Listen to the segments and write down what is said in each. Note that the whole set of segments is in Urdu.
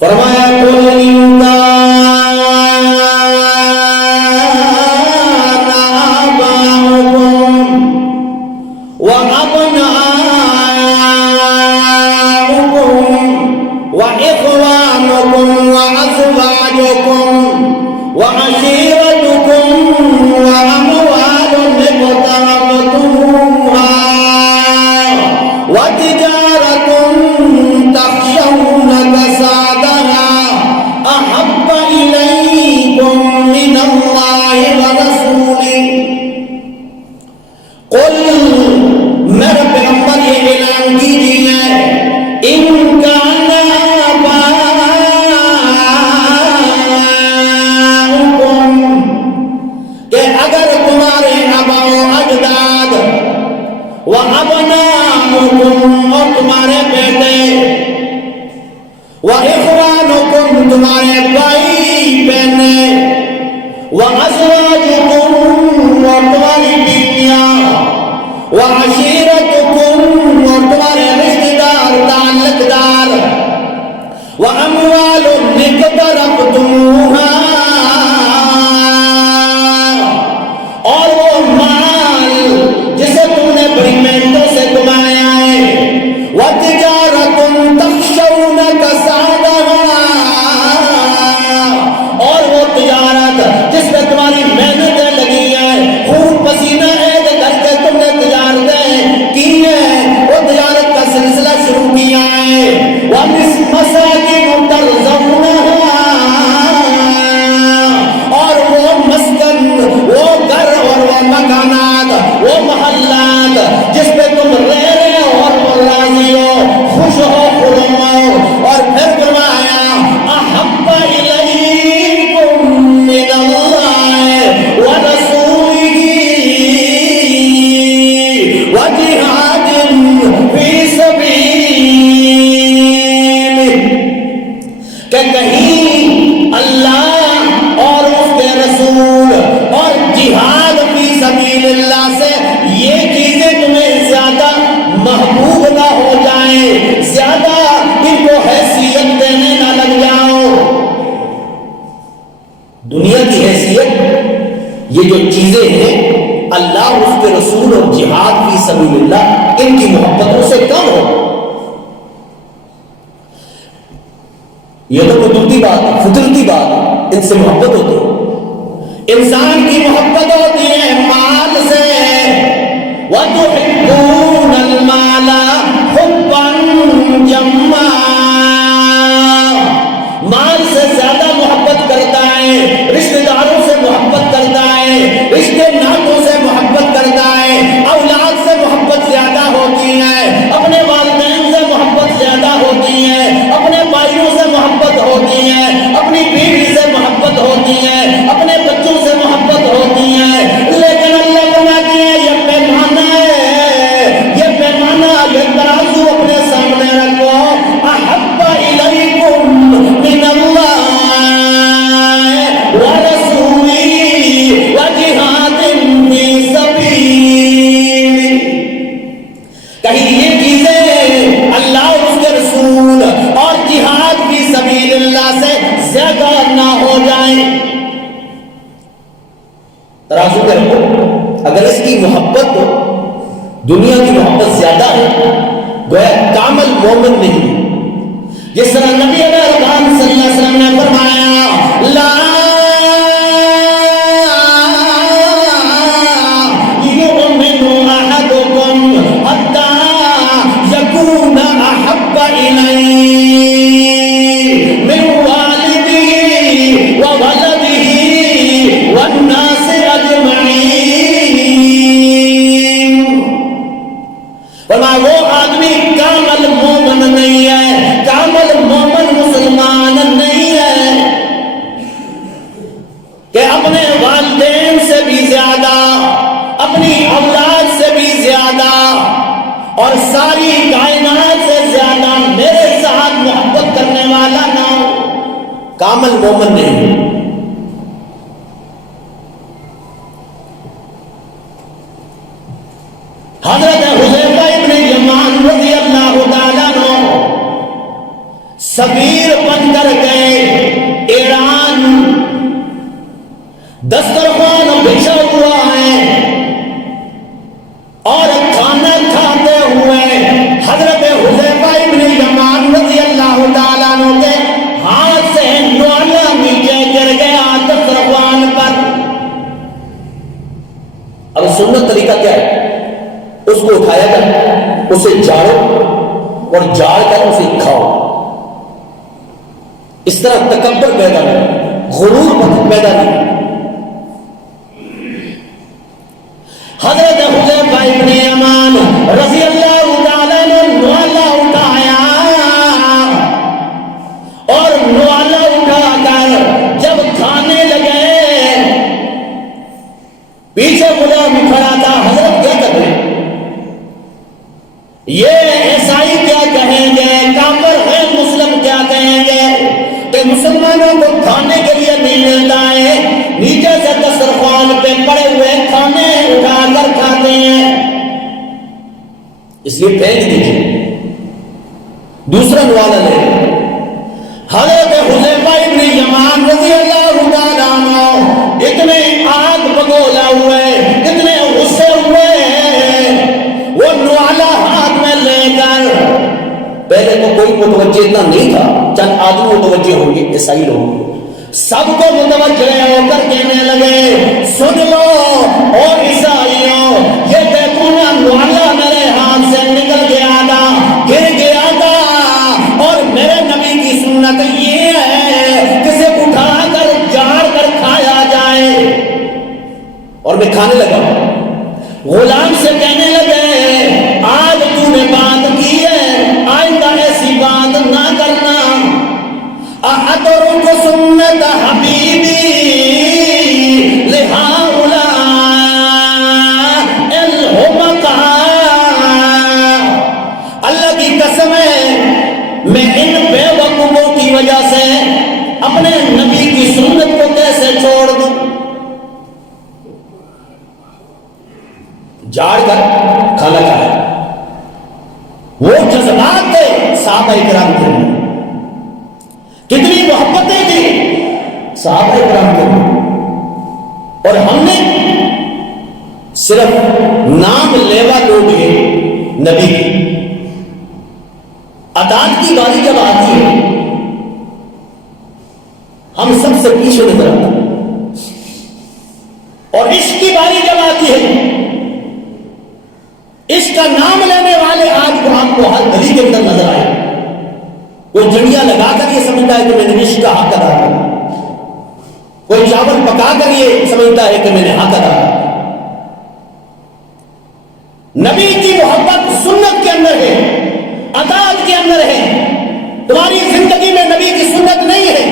فرمایا قل ان كان آباؤكم وأبناؤكم وإخوانكم وأزواجكم وعشيرتكم وأموال اقترفتموها وتجارة تخشون كسادها أحب إليكم من الله ورسوله قل میرے پیغمبر یہ اعلان کیجیے ان کان آباؤکم کہ اگر تمہارے آبا و اجداد و ابناؤکم اور تمہارے بیٹے و اخوانکم تمہارے بھائی بہنیں و ازواجکم اور تمہاری بیویاں وعشیرتکم اور تمہارے رشتہ دار تعلق دار واموال اقترفتموها اور وہ مال جسے تم نے بڑی محنتوں سے کمایا ہے وتجارت تخشون کسادها اور وہ تجارت جس میں تمہاری محنتیں لگی ہیں خون پسینہ ہے تم نے تجارتیں کی ہیں وہ تجارت کا سلسلہ شروع کیا ہے وَمَسَاكِنُ تَرْضَوْنَهَا اور وہ مسکن وہ گھر اور وہ مکانات وہ محلات جس پہ تم رہ رہے ہو اور راضی ہو خوش ہو خرم ہو اور پھر فرمایا أَحَبَّ إِلَيْكُم مِّنَ اللَّهِ وَرَسُولِهِ وجہاد فی سبیلہ کہ کہیں اللہ اور اس کے رسول اور جہاد فی سبیل اللہ سے یہ چیزیں تمہیں زیادہ محبوب نہ ہو جائیں زیادہ ان کو حیثیت دینے نہ لگ جاؤ. دنیا کی حیثیت یہ جو چیزیں ہیں اللہ اور اس کے رسول اور جہاد فی سبیل اللہ ان کی محبتوں سے کم ہو. یہ تو قدرتی بات ہے فطرتی بات ہے ان سے محبت ہوتی ہے. انسان کی محبت ہوتی ہے مال سے وَتُحِبُّونَ الْمَالَ حُبًّا جَمًّا مال سے زیادہ محبت کرتا ہے رشتہ داروں سے محبت کرتا ہے رشتے ناتوں سے محبت کرتا ہے اولاد سے محبت زیادہ ہوتی ہے اپنے والدین سے محبت زیادہ ہوتی ہے اپنے بھائیوں سے محبت ہوتی ہے اپنی بیوی سے محبت ہوتی ہے اپنے بچوں سے محبت ہوتی ہے. لیکن اللہ فرماتے ہیں یہ پیمانہ ہے یہ پیمانہ یہ ترازو اپنے سامنے رکھو أحب إليكم من الله ورسوله وجهاد في سبيله کہیں یہ چیزیں اللہ اور اس کے رسول اور جہاد فی سبیل اللہ سے زیادہ نہ ہو جائیں. ترازو کر لو اگر اس کی محبت دنیا کی محبت زیادہ ہے گویا کامل مومن نہیں. جس طرح نبی اکرم صلی اللہ علیہ وسلم نے فرمایا لا يؤمن أحدكم حتى يكون أحب إليه من والده وولده والناس أجمعين. فرمایا وہ آدمی کامل مومن نہیں ہے کامل مومن مسلمان نہیں ہے کہ اپنے والدین سے بھی زیادہ اپنی اولاد سے بھی زیادہ اور ساری کائنات سے زیادہ میرے ساتھ محبت کرنے والا نہ ہو. کامل مومن نہیں. حضرت حذیفہ ابن یمان رضی اللہ تعالیٰ عنہ سفیر بن کر گئے ایران، دسترخوان بچھا ہوا ہے اور کھانا کھاتے ہوئے حضرت حذیفہ ابن یمان رضی اللہ تعالیٰ عنہ کے ہاتھ سے نوالا نیچے گر گیا دسترخوان پر۔ اب سنت طریقہ کیا ہے؟ اس کو اٹھایا کر اسے جاڑو اور جاڑ کر اسے کھاؤ۔ اس طرح تکبر پیدا نہیں، غرور پیدا نہیں۔ حضرت حذیفہ ابن یمان رضی اللہ تعالیٰ نے نوالا اٹھایا اور نوالا اٹھا کر جب کھانے لگے، پیچھے غلام کھڑا تھا، حضرت کیا کر رہے ہیں؟ یہ عیسائی کیا کہیں گے، کافر ہے مسلم کیا کہیں گے کہ مسلمانوں کو کھانے کے لیے نہیں ملتا ہے، نیچے سے دسترخوان پہ پڑے ہوئے کھانے اٹھا کر کھاتے ہیں، اس لیے پھینک دیجیے، دوسرا نوالا لے۔ حضرت حذیفہ ابن یمان رضی اللہ تعالیٰ عنہ اتنے آگ بگولا ہوئے، اتنے غصے ہوئے، وہ نوالا ہاتھ میں لے کر، پہلے تو کوئی متوجہ اتنا نہیں تھا، چند آدمی متوجہ ہوں گے، عیسائی لوگ، سب کو متوجہ ہو کر کہنے لگے سن لو اور عیسائیوں، یہ دیکھو نا نوالا میرے ہاتھ سے نکل گیا تھا، گر گیا تھا، اور میرے نبی کی سنت یہ ہے کسے اٹھا کر جاڑ کر کھایا جائے۔ اور میں کھانے لگا، غلام سے کہنے لگے آج تو نے بات کی ہے، آئندہ ایسی بات نہ کرنا۔ اَأَتْرُكُ سُنَّتَ حَبِيبِي لِهَٰؤُلَاءِ الْحُمَقَاءِ، اللہ کی قسم ہے میں ان بے وقوفوں کی وجہ سے اپنے نبی کی سنت کو کیسے چھوڑ دوں؟ جاڑ کر کھانا کھایا۔ وہ جذبات تھے صحابہ کرام کے لیے، کتنی محبتیں تھی صحابہ کرام کے لیے، اور ہم نے صرف نام لیوا لوگ ہیں نبی کی۔ اطاعت کی باری جب آتی ہے ہم سب سے پیچھے نظر آتا ہے، اور عشق کی باری جب آتی ہے، عشق کا نام لینے والے آج کو آپ کو ہر گلی کے اندر نظر آئے۔ کوئی جڑیاں لگا کر یہ سمجھتا ہے کہ میں نے عشق کا حق ادا کیا، کوئی چاول پکا کر یہ سمجھتا ہے کہ میں نے حق ادا کیا۔ نبی کی محبت سنت کے اندر ہے، اطاعت کے اندر ہے۔ تمہاری زندگی میں نبی کی سنت نہیں ہے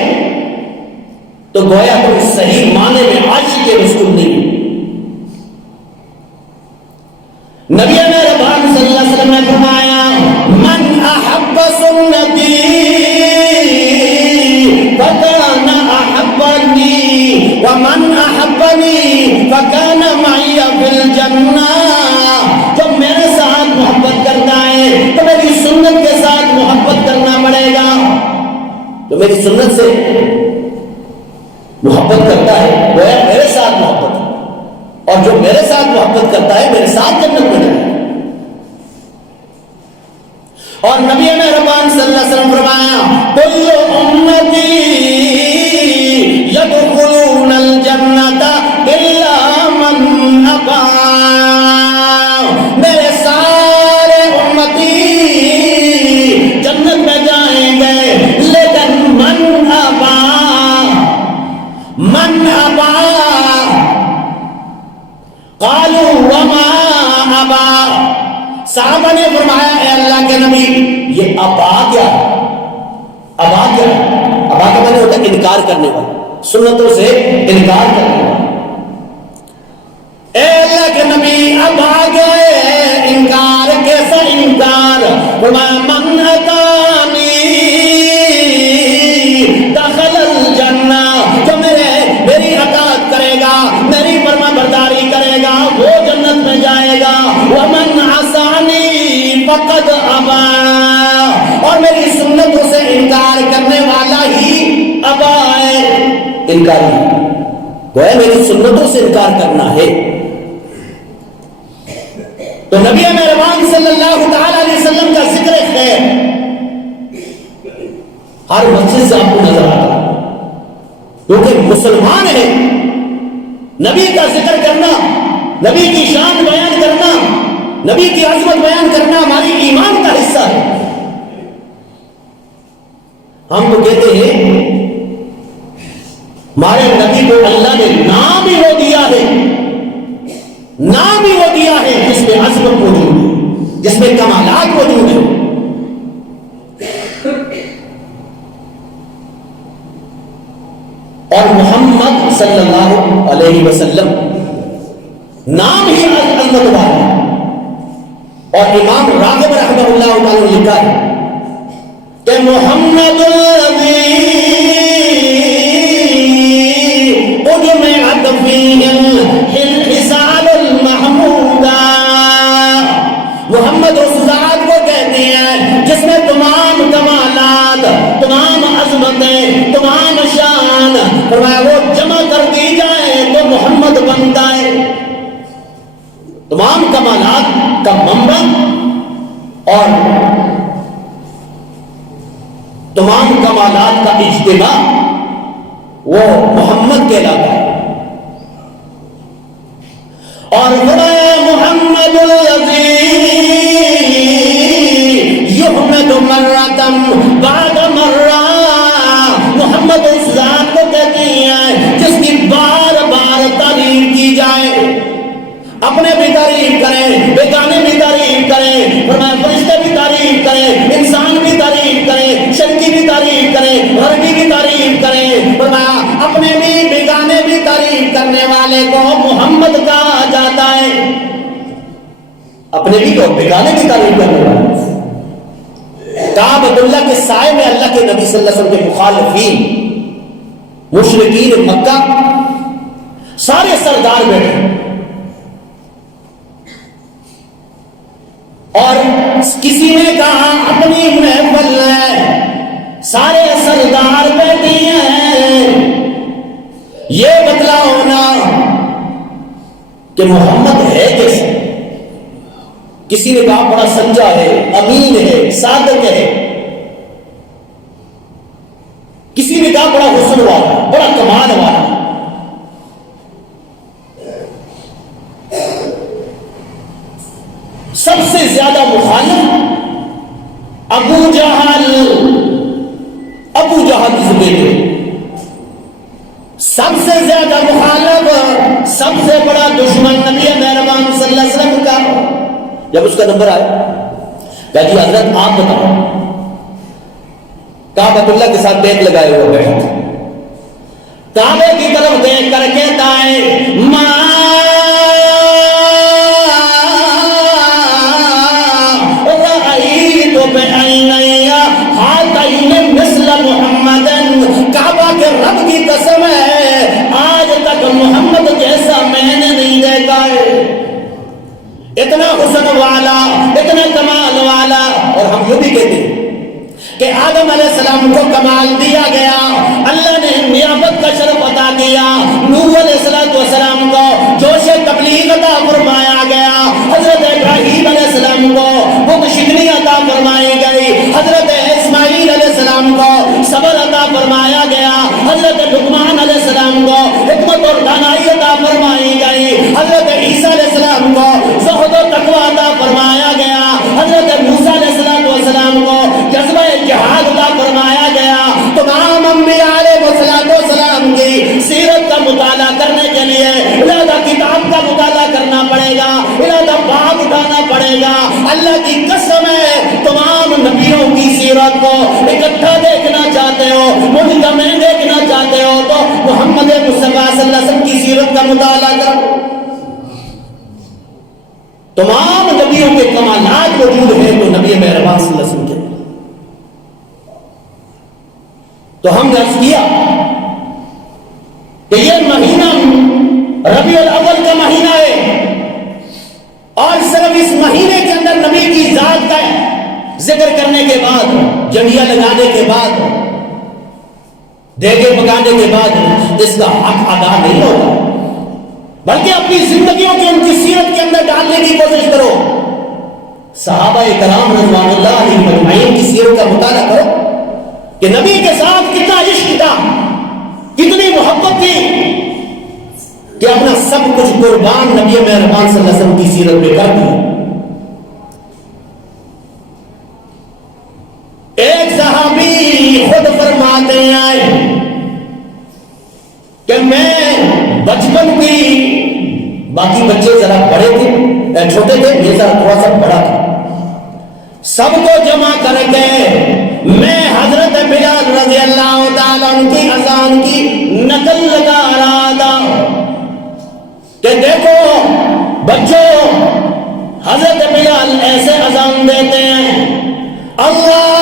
تو گویا تم صحیح معنی میں عاشق رسول نہیں۔ نبی مہربان صلی اللہ علیہ وسلم نے فرمایا من احب سنتی فکان احبنی ومن احبنی فکان معی فی الجنہ، جو میرے ساتھ محبت کرتا ہے تو میری سنت کے ساتھ محبت کرنا پڑے گا۔ جو میری سنت سے محبت کرتا ہے وہ میرے ساتھ محبت ہے، اور جو میرے ساتھ محبت کرتا ہے میرے ساتھ جنت میں جائے۔ اور نبی مہربان صلی اللہ علیہ وسلم فرمایا کل امتی یدخلون الجنت الا من ابا، میرے سارے امتی جنت میں جائیں گے لیکن من ابا، من ابا، قالوا وما ابا، صحابہ نے فرمایا اے اللہ کے نبی یہ ابا کیا ہے؟ ابا کیا ہے؟ ابا کا معنی ہوتا ہے انکار کرنے والا، سنتوں سے انکار کرنے والا۔ اے اللہ کے نبی ابا گئے، انکار کیسا انکار؟ فرمایا من اتانی دخل الجنہ، جو میری اطاعت کرے گا، میری فرما برداری کرے گا وہ جنت میں جائے گا۔ ومن عصانی فقد ابا، اور میری سنتوں سے انکار انکاری ہے، گویا میری سنتوں سے انکار کرنا ہے۔ تو نبی مہربان صلی اللہ تعالی علیہ وسلم کا ذکر خیر ہر مسجد سے آپ کو نظر آ رہا ہے، کیونکہ مسلمان ہے، نبی کا ذکر کرنا، نبی کی شان بیان کرنا، نبی کی عظمت بیان کرنا ہماری ایمان کا حصہ ہے۔ ہم تو کہتے ہیں ہمارے نبی کو اللہ نے نام ہی وہ دیا ہے، نام ہی وہ دیا ہے جس میں عظمت موجود ہے، جس میں کمالات موجود ہیں۔ اور محمد صلی اللہ علیہ وسلم نام ہی عظمت والا ہے۔ اور امام راغب رحمہ اللہ تعالی نے لکھا ہے کہ محمد محمد اس ذات کو کہتے ہیں جس میں تمام کمالات، تمام عظمتیں، تمام شان، فرمایا وہ جمع کر دی جائے تو محمد بنتا ہے۔ تمام کمالات کا منبع اور تمام کمالات کا اجتماع وہ محمد کہلاتا ہے۔ اور فرمایا محمد الذی یحمد مرۃ بعد مرہ، محمد اس ذات کو کہتے ہیں جس کی بار بار تعریف کی جائے، اپنے بھی تعریف کریں، بیگانے بھی تعریف کریں، فرمایا فرشتے بھی تعریف کریں، انسان بھی تعریف کریں، شرکی بھی تعریف کریں، غربی بھی تعریف کریں، فرمایا اپنے بھی بیگانے بھی تعریف کرنے والے کو محمد کہا جاتا ہے۔ اپنے بھی اور بیگانے بھی تعریف کرنے والے۔ کعبۃ اللہ کے سائے میں اللہ کے نبی صلی اللہ علیہ وسلم کے مخالفین، مشرکین مکہ سارے سردار بیٹھے، اور کسی نے کہا اپنی محفل ہے، سارے سردار بیٹھے ہیں، یہ بتلاؤ نا کہ محمد ہے کیسے؟ کسی نے کہا بڑا سچا ہے، امین ہے، صادق ہے، کسی نے کہا بڑا حسن والا، بڑا کمال والا۔ سب سے زیادہ مخالف ابو جہل کی بیٹے، سب سے زیادہ مخالف، سب سے بڑا دشمن نبی مہربان صلی اللہ علیہ وسلم کا۔ جب اس کا نمبر آیا کہا جی حضرت آپ بتاؤ، کعبۃ اللہ کے ساتھ بیگ لگائے ہوئے بیٹھے، کعبے کی طرف دیکھ کر کہتا ہے کعبہ کے رب کی قسم ہے آج تک محمد جیسا میں نے نہیں دیکھا ہے، اتنا حسن والا، اتنا کمال والا۔ اور ہم یہ بھی کہتے ہیں کہ آدم علیہ السلام کو کمال دیا گیا، اللہ نے نیابت کا شرف عطا کیا، نوح علیہ السلام کو جوش تبلیغ عطا فرمایا گیا، حضرت ابراہیم علیہ السلام کو بت شکنی عطا فرمائی گئی، حضرت اسماعیل علیہ السلام کو صبر عطا فرمایا گیا، حضرت لقمان علیہ السلام کو حکمت اور دانائی عطا فرمائی گئی، حضرت عیسیٰ علیہ السلام کو زہد و تقوی عطا فرمایا گیا، حضرت موسیٰ علیہ السلام کو جذبہ جہاد عطا فرمایا گیا۔ تمام انبیاء علیہ السلام کی سیرت کا مطالعہ کرنے کے لیے لہذا کتاب کا مطالعہ کرنا پڑے گا، لہذا باب اٹھانا پڑے گا۔ اللہ کی قسم ہے تمام نبیوں کی سیرت کو اکٹھا دیکھنا چاہتے ہو، مجتمع دیکھنا چاہتے ہو تو محمد مصطفیٰ صلی اللہ علیہ وسلم کی سیرت کا مطالعہ کرو۔ تمام نبیوں کے کمالات موجود ہیں تو نبی مہربان صلی اللہ علیہ وسلم کے، تو ہم نے عرض کیا کہ یہ مہینہ ربیع الاول کا مہینہ ہے، اور صرف اس مہینے کے اندر نبی کی ذات کا ذکر کرنے کے بعد، جنڈیا لگانے کے بعد دیگے پکانے کے بعد اس کا حق ادا نہیں ہوتا، بلکہ اپنی زندگیوں کی ان کی سیرت کے اندر ڈالنے کی کوشش کرو۔ صحابہ کرام رضوان اللہ علیہم اجمعین کی سیرت کا مطالعہ کرو کہ نبی کے ساتھ کتنا عشق تھا، کتنی محبت تھی کہ اپنا سب کچھ قربان نبی مہربان صلی اللہ علیہ وسلم کی سیرت پہ کر دیا۔ ایک صحابی خود فرماتے ہیں کہ میں بچپن کی، باقی بچے ذرا بڑے تھے، چھوٹے تھے، یہ ذرا تھوڑا سا بڑا تھا، سب کو جمع کر کے میں حضرت بلال رضی اللہ تعالیٰ عنہ کی اذان کی نقل لگا رہا تھا کہ دیکھو بچوں، حضرت بلال ایسے اذان دیتے ہیں، اللہ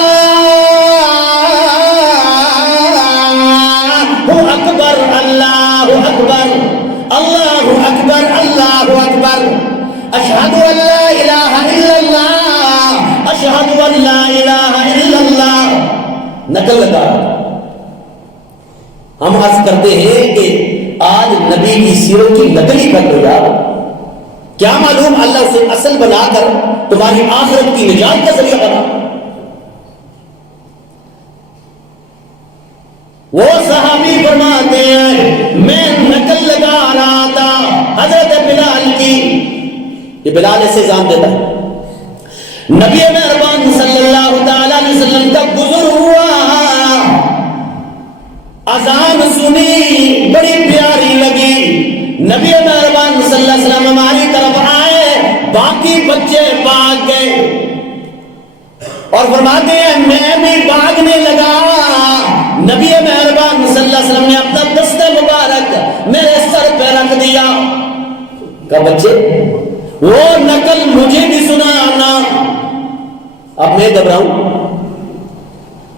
اکبر اللہ اکبر اللہ اکبر اللہ اکبر، اشہد ان لا الہ الا اللہ اشہد ان لا الہ الا اللہ، نقل لگا۔ ہم عرض کرتے ہیں کہ آج نبی کی سیرت کی نقل ہی کر دو یار، کیا معلوم اللہ اسے اصل بنا کر تمہاری آخرت کی نجات کا ذریعہ بنا۔ وہ صحابی فرماتے ہیں میں نقل لگا رہا تھا حضرت بلال کی، یہ بلال ایسے اذان دیتا ہے، نبی مہربان صلی اللہ تعالی علیہ وسلم کا گزر ہوا، اذان سنی، بڑی پیاری لگی، نبی مہربان صلی اللہ علیہ وسلم ہماری طرف آئے، باقی بچے بھاگ گئے اور فرماتے ہیں میں بھی بھاگنے لگا، نبی مہربان صلی اللہ علیہ وسلم نے اپنا دست مبارک میرے سر پہ رکھ دیا، کہا بچے وہ نقل مجھے بھی سنانا، اب میں گھبراؤں؟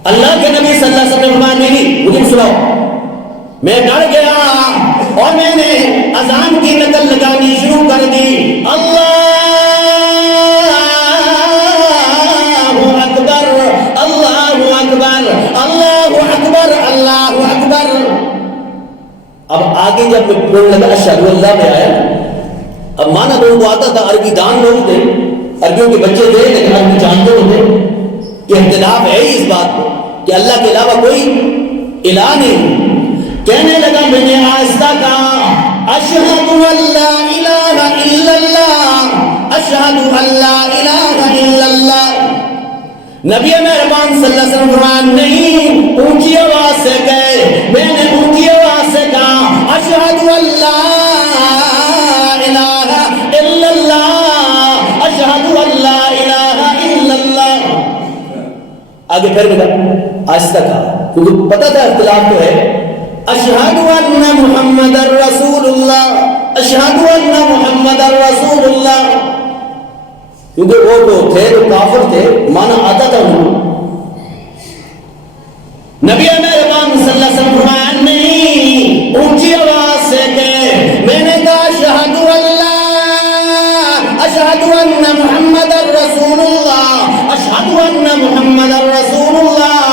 اللہ کے نبی صلی اللہ علیہ وسلم نے فرمایا نہیں مجھے بھی سناؤ۔ میں ڈر گیا اور میں نے اذان کی نقل لگانی شروع کر دی، اللہ اکبر اللہ اکبر اللہ اکبر اللہ اکبر۔ اب آگے جب بولنے لگا اشہد ان لا میں آیا، اب مانا لوگوں کو آتا تھا، عربی دان لوگ تھے، عربیوں کے بچے تھے، لیکن عربی جانتے ہوتے کہ اختلاف ہے اس بات پہ کہ اللہ کے علاوہ کوئی الہ نہیں۔ کہنے لگا میں نے آہستہ کہا اشہد ان لا الہ الا اللہ اشہد ان لا الہ الا اللہ، نبی مہربان صلی اللہ علیہ وسلم فرمایا نہیں، اونچی آواز سے کہے، میں نے اونچی آواز سے کہا اشہد ان لا الہ الا اللہ اشہد ان لا الہ الا اللہ۔ آگے پھر بھی آہستہ کہا کیونکہ پتہ تھا اختلاف تو ہے، اشہد ان محمد رسول اللہ اشہد ان محمد رسول اللہ، کیونکہ وہ تو تھے جو کافر تھے، مانا آتا تھا انہوں۔ نبی مہربان صلی اللہ علیہ وسلم فرمایا نہیں، اونچی آواز سے کہ میں نے کہا اشہد ان محمد رسول اللہ اشہد ان محمد رسول اللہ،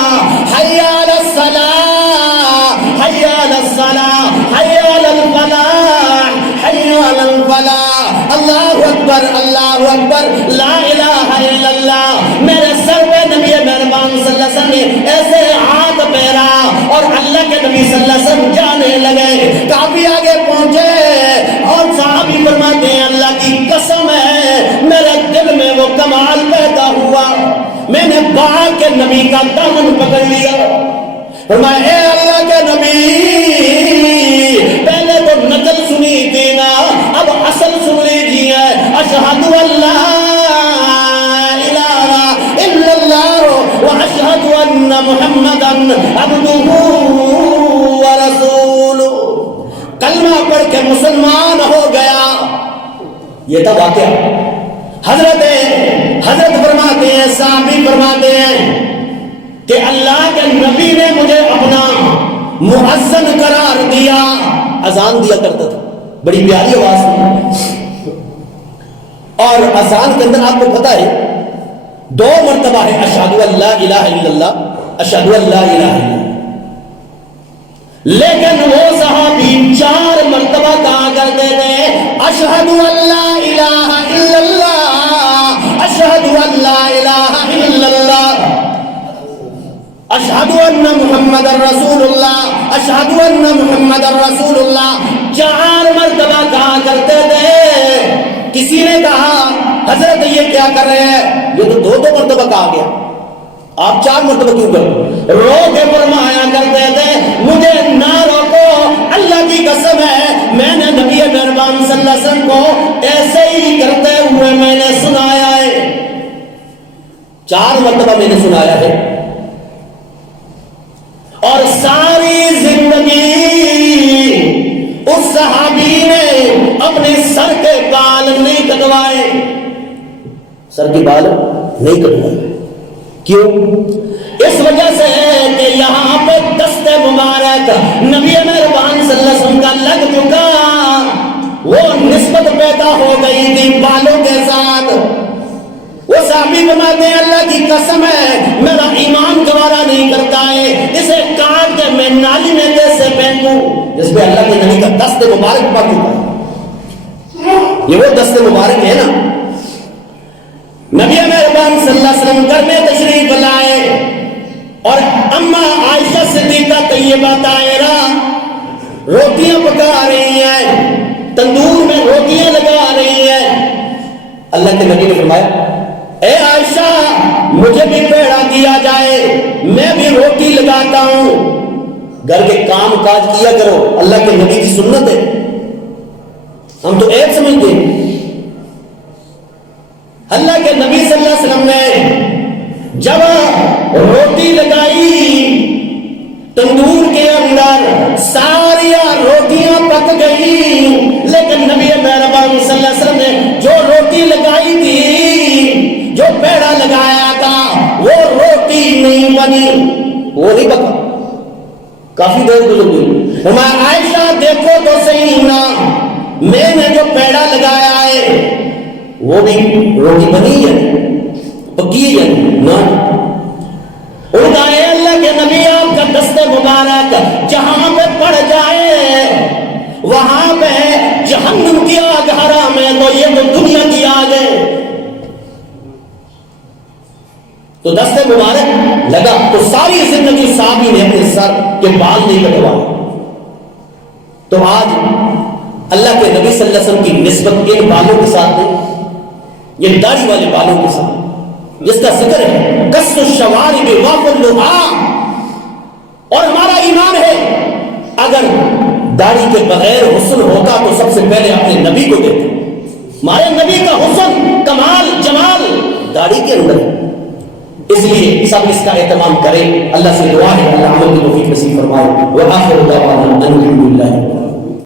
حی علی الصلاۃ حی علی الصلاۃ حی علی الفلاح حی علی الفلاح، اللہ اکبر اللہ اکبر لا الہ الا اللہ۔ میرے سر پہ نبی مہربان صلی اللہ علیہ وسلم نے ایسے ہاتھ پھیرا اور اللہ کے نبی صلی اللہ علیہ وسلم جانے لگے، کافی آگے پہنچے اور صحابی فرماتے ہیں اللہ کی قسم ہے میرے دل میں وہ کمال پیدا ہوا، میں نے باغ کے نبی کا دامن پکڑ لیا، فرمایا اے اللہ کے نبی پہلے تو نقل سنی تھی نا، اب اصل سن لیجیے، اشہد ان لا الہ الا اللہ واشہد ان محمدا عبدہ ورسولہ، کلمہ پڑھ کے مسلمان ہو گیا۔ یہ تھا واقعہ۔ حضرت فرماتے ہیں، صحابی فرماتے ہیں کہ اللہ کے نبی نے مجھے اپنا مؤذن قرار دیا، اذان دیا کرتا تھا، بڑی پیاری آواز تھی، اور اذان کے اندر آپ کو پتہ ہے 2 مرتبہ ہے اشہد ان لا الہ الا اللہ اشہد ان لا الہ الا اللہ، لیکن وہ صحابی 4 مرتبہ کہا کرتے تھے اشہد ان لا الہ الا اللہ، اشہد ان لا الہ الا اللہ، اشہد ان محمد رسول اللہ، اشہد ان محمد رسول اللہ، 4 مرتبہ کہا کرتے تھے۔ کسی نے کہا حضرت یہ کیا کر رہے ہیں، یہ تو 2 مرتبہ کہا گیا، آپ 4 مرتبہ کیوں کرتے؟ رو کے فرمایا کرتے تھے مجھے نہ روکو، اللہ کی قسم ہے میں نے نبی مہربان صلی اللہ علیہ وسلم کو ایسے ہی کرتے ہوئے میں نے سنایا ہے، 4 مرتبہ میں نے سنایا ہے۔ اور ساری زندگی اس صحابی نے اپنے سر کے بال نہیں کٹوائے، سر کے بال نہیں کٹوائے۔ کیوں؟ اس وجہ سے کہ یہاں پہ دست مبارک نبی مہربان صلی اللہ علیہ وسلم کا لگ چکا، وہ نسبت پیدا ہو گئی تھی بالوں کے ساتھ۔ وہ صحابی فرماتے ہیں اللہ کی قسم ہے میرا ایمان گوارا نہیں کرتا ہے اسے کاٹ کے میں نالی میں کیسے پھینکوں جس پہ اللہ کے نبی کا دست مبارک پڑ چکا ہے۔ یہ وہ دست مبارک ہے نا۔ نبی مہربان صلی اللہ علیہ وسلم گھر میں تشریف لائے اور اماں عائشہ صدیقہ طیبہ طاہرہ روٹیاں پکا رہی ہیں، تندور میں روٹیاں لگا رہی ہیں۔ اللہ کے نبی نے فرمایا اے عائشہ مجھے بھی پیڑا دیا جائے، میں بھی روٹی لگاتا ہوں، گھر کے کام کاج کیا کرو، اللہ کے نبی کی سنت ہے۔ ہم تو ایک سمجھتے ہیں، اللہ کے نبی صلی اللہ علیہ وسلم نے جب روٹی لگائی تندور کے اندر ساری روٹیاں پک گئی، لیکن نبی مہربان صلی اللہ علیہ وسلم نے جو روٹی لگائی تھی، جو پیڑا لگایا تھا، وہ روٹی نہیں بنی، وہ نہیں پکا، کافی دیر گزر گئی۔ ہمارا عائشہ دیکھو تو صحیح نا، میں نے جو پیڑا لگایا ہے وہ بھی روٹی بنی ہے پکی ہے نا۔ ان کا اے اللہ کے نبی آپ کا دست مبارک جہاں پہ پڑ جائے وہاں پہ جہنم کی آگ حرام ہے، تو یہ تو دنیا کی آگ ہے۔ تو دست مبارک لگا تو ساری زندگی صحابی نے اپنے سر کے بال نہیں کٹوائے۔ تو آج اللہ کے نبی صلی اللہ علیہ وسلم کی نسبت ان بالوں کے ساتھ نہیں، یہ داڑھی والے بالوں کے ساتھ جس کا ذکر ہے قص الشوارب واف اللحى۔ اور ہمارا ایمان ہے اگر داڑھی کے بغیر حسن ہوتا تو سب سے پہلے اپنے نبی کو دیتے۔ ہمارے نبی کا حسن کمال جمال داڑھی کے اندر ہے، اس لیے سب اس کا اہتمام کریں۔ اللہ سے دعا ہے اللہ عمل کی توفیق نصیب فرمائے۔ وآخر دعوانا ان الحمد للہ۔